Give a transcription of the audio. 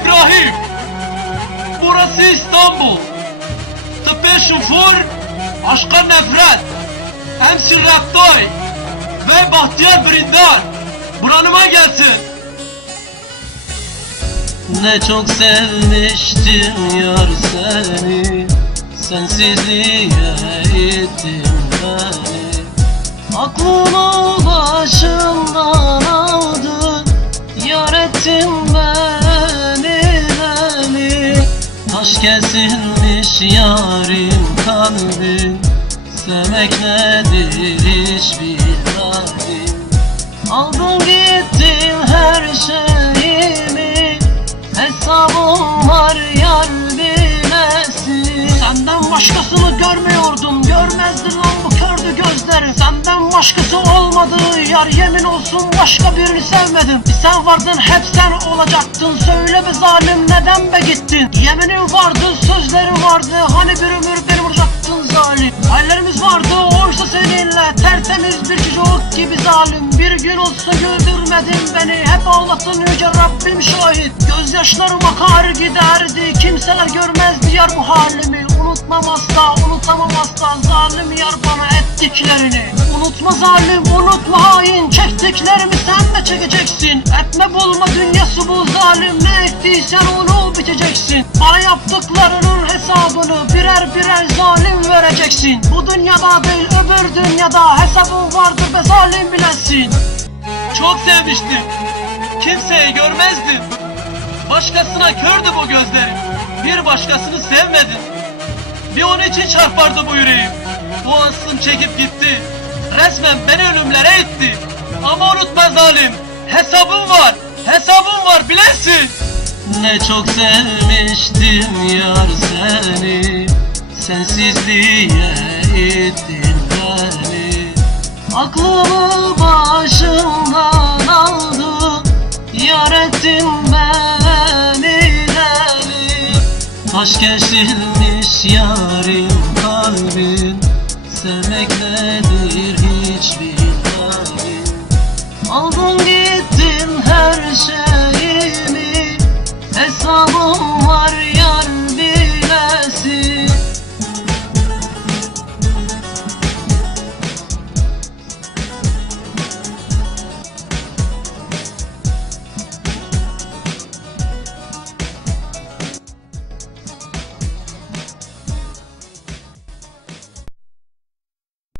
İbrahim. Burası İstanbul. Passion for Aşka Nefret. MC Raptoy ve Bahtiyar Brindar. Buranıma gelsin. Ne çok sevmiştim yar seni Sensizliğe ittin beni Aklımı başımdan aldın Yar ettin Taş kesilmiş yarim kalbim Sevmek nedir hiçbir halim Aldın gittin her şeyimi Hesabım var yar bilesin Senden başkasını görmüyordum Görmezdi lan bu başkası olmadı yar Yemin olsun başka birini sevmedim. Sen vardın hep sen olacaktın. Söyle be zalim neden be gittin? Yeminin vardı sözlerin vardı. Hani bir ömür beni vuracaktın zalim? Hallerimiz vardı oysa seninle Tertemiz bir çocuk gibi zalim. Bir gün olsa güldürmedin beni Hep ağlattın yüce Rabbim şahit. Gözyaşlarım akar giderdi Kimseler görmezdi yar bu halimi Unutmam asla unutamam asla Zalim yar bana ettiklerini. Unutma zalim unutma hain Çektiklerimi sen de çekeceksin. Etme bulma dünyası bu zalim Ne ettiysen onu biteceksin. Bana yaptıklarının hesabını Birer birer zalim vereceksin. Bu dünyada değil öbür dünyada Hesabın vardır be zalim bilesin Çok sevmiştim. Kimseyi görmezdim. Başkasına kördü bu gözlerim. Bir başkasını sevmedim Bir onun için çarpardı bu yüreğim Bu aslım çekip gitti. Resmen beni ölümlere itti. Ama unutma zalim Hesabım var Hesabım var bilesin Ne çok sevmiştim yar seni Sensizliğe ittin beni. Aklımı başımdan aldı Yar ettin beni Hoş kesilmiş yarim kalbin Sevmek nedir hiç bilmedim Aldın gittin her şeyimi Hesabım